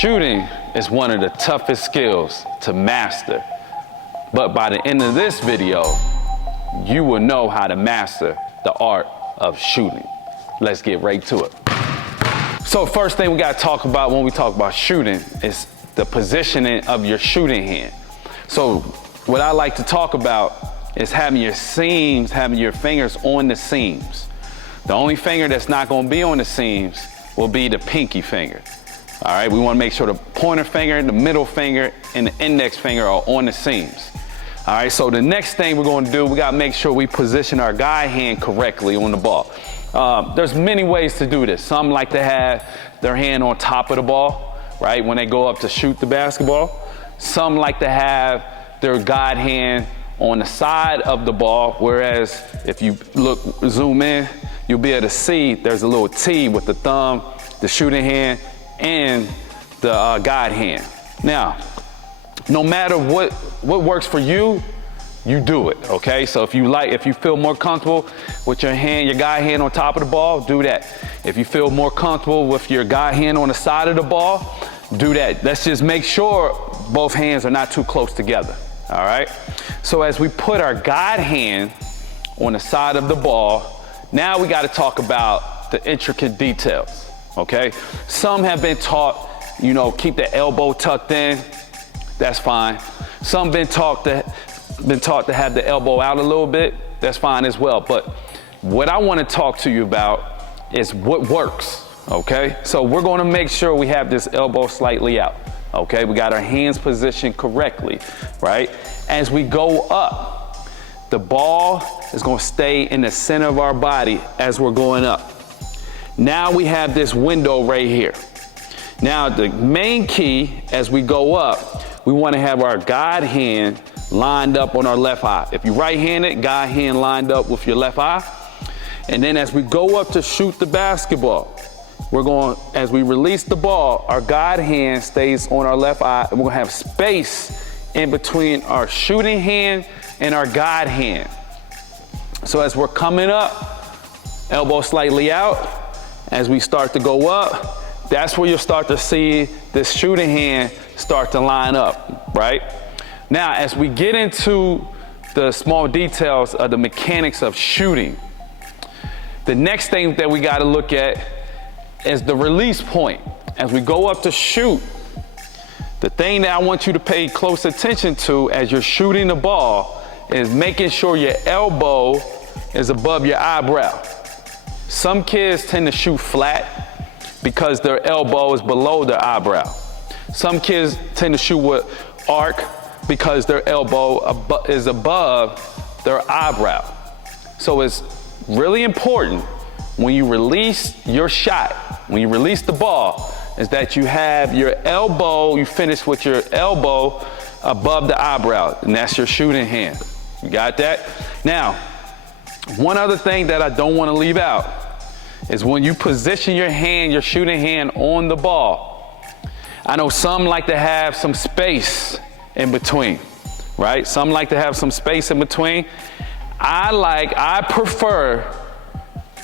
Shooting is one of the toughest skills to master. But by the end of this video, you will know how to master the art of shooting. Let's get right to it. So first thing we gotta talk about when we talk about shooting is the positioning of your shooting hand. So what I like to talk about is having your seams, having your fingers on the seams. The only finger that's not gonna be on the seams will be the pinky finger. All right, we wanna make sure the pointer finger, the middle finger, and the index finger are on the seams. All right, so the next thing we're gonna do, we gotta make sure we position our guide hand correctly on the ball. There's many ways to do this. Some like to have their hand on top of the ball, right, when they go up to shoot the basketball. Some like to have their guide hand on the side of the ball, whereas if you zoom in, you'll be able to see there's a little T with the thumb, the shooting hand, and the guide hand. Now, no matter what works for you, you do it, okay? So if you feel more comfortable with your guide hand on top of the ball, do that. If you feel more comfortable with your guide hand on the side of the ball, do that. Let's just make sure both hands are not too close together, all right? So as we put our guide hand on the side of the ball, now we gotta talk about the intricate details, okay? Some have been taught, keep the elbow tucked in, that's fine. Some been taught to have the elbow out a little bit, that's fine as well. But what I wanna talk to you about is what works, okay? So we're gonna make sure we have this elbow slightly out, okay? We got our hands positioned correctly, right? As we go up, the ball is gonna stay in the center of our body as we're going up. Now we have this window right here. Now the main key as we go up, we wanna have our guide hand lined up on our left eye. If you're right-handed, guide hand lined up with your left eye. And then as we go up to shoot the basketball, as we release the ball, our guide hand stays on our left eye, and we're gonna have space in between our shooting hand and our guide hand. So as we're coming up, elbow slightly out, as we start to go up, that's where you'll start to see this shooting hand start to line up, right? Now, as we get into the small details of the mechanics of shooting, the next thing that we gotta look at is the release point. As we go up to shoot, the thing that I want you to pay close attention to as you're shooting the ball is making sure your elbow is above your eyebrow. Some kids tend to shoot flat because their elbow is below their eyebrow. Some kids tend to shoot with arc because their elbow is above their eyebrow. So it's really important when you release your shot, when you release the ball, is that you have your elbow, you finish with your elbow above the eyebrow, and that's your shooting hand. You got that? Now, one other thing that I don't want to leave out is when you position your hand, your shooting hand on the ball, I know some like to have some space in between, right? Some like to have some space in between. I prefer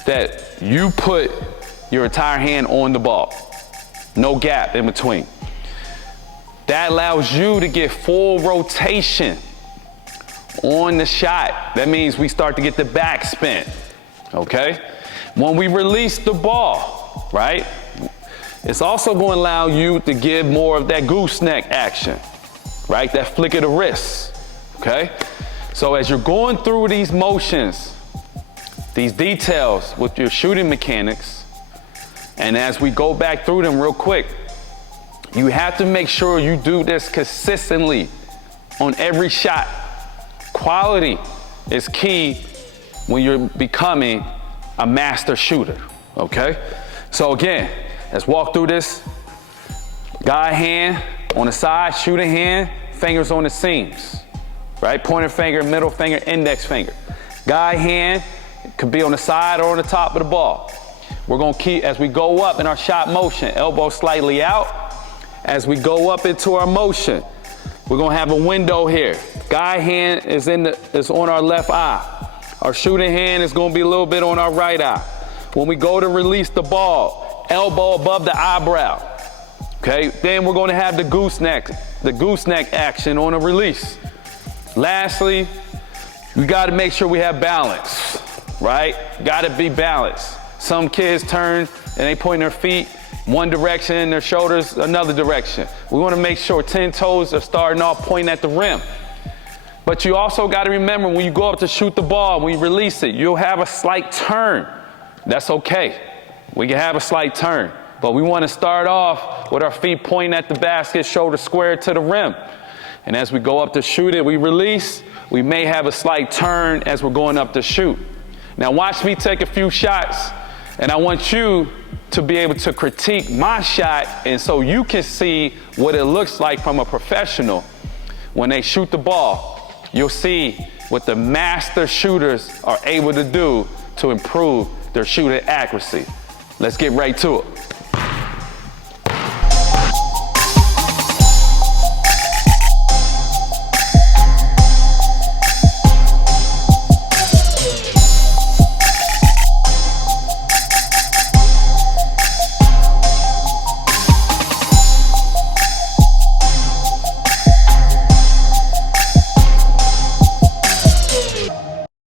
that you put your entire hand on the ball, no gap in between. That allows you to get full rotation on the shot. That means we start to get the backspin, okay? When we release the ball, right? It's also going to allow you to give more of that gooseneck action, right? That flick of the wrist, okay? So as you're going through these motions, these details with your shooting mechanics, and as we go back through them real quick, you have to make sure you do this consistently on every shot. Quality is key when you're becoming a master shooter, okay? So again, let's walk through this. Guide hand on the side, shooting hand, fingers on the seams, right? Pointer finger, middle finger, index finger. Guide hand could be on the side or on the top of the ball. We're gonna keep, as we go up in our shot motion, elbow slightly out. As we go up into our motion, we're gonna have a window here. Guide hand is on our left eye. Our shooting hand is gonna be a little bit on our right eye. When we go to release the ball, elbow above the eyebrow. Okay, then we're gonna have the gooseneck action on a release. Lastly, we gotta make sure we have balance, right? Gotta be balanced. Some kids turn and they point their feet one direction, their shoulders another direction. We wanna make sure 10 toes are starting off pointing at the rim. But you also gotta remember when you go up to shoot the ball, when you release it, you'll have a slight turn. That's okay. We can have a slight turn. But we wanna start off with our feet pointing at the basket, shoulder square to the rim. And as we go up to shoot it, we release. We may have a slight turn as we're going up to shoot. Now watch me take a few shots, and I want you to be able to critique my shot, and so you can see what it looks like from a professional when they shoot the ball. You'll see what the master shooters are able to do to improve their shooting accuracy. Let's get right to it.